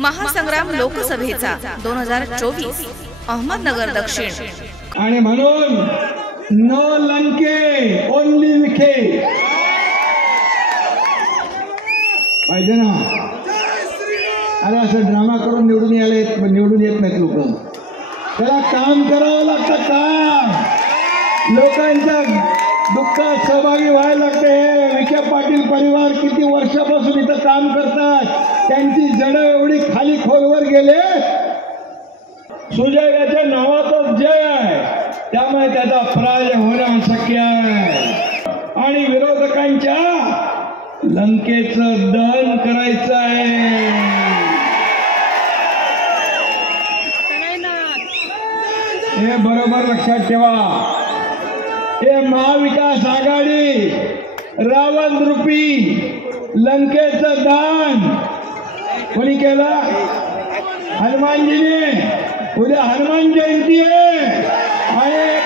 महासंग्राम लोकसभेचा 2024 अहमदनगर दक्षिण। आणि म्हणून नो लंके ओनली विखे पाहिजे ना। अरे असं ड्रामा करून निवडून निवडून येत नाहीत लोक। त्याला काम करावं लागतं, काम लोकांच्या दुःखात सहभागी व्हायला लागते। विखे पाटील परिवार किती वर्षापासून इथं काम करतात, त्यांची जड एवढी खाली खोलवर गेले। सुजय याच्या नावातच जय आहे, त्यामुळे त्याचा पराजय होणं शक्य आहे। आणि विरोधकांच्या लंकेचं दहन करायचं आहे। हे बरोबर लक्षात ठेवा। हे महाविकास आघाडी रावण रूपी लंकेचं दान कोणी केलं? हनुमानजीने। उद्या हनुमान जयंती आहे।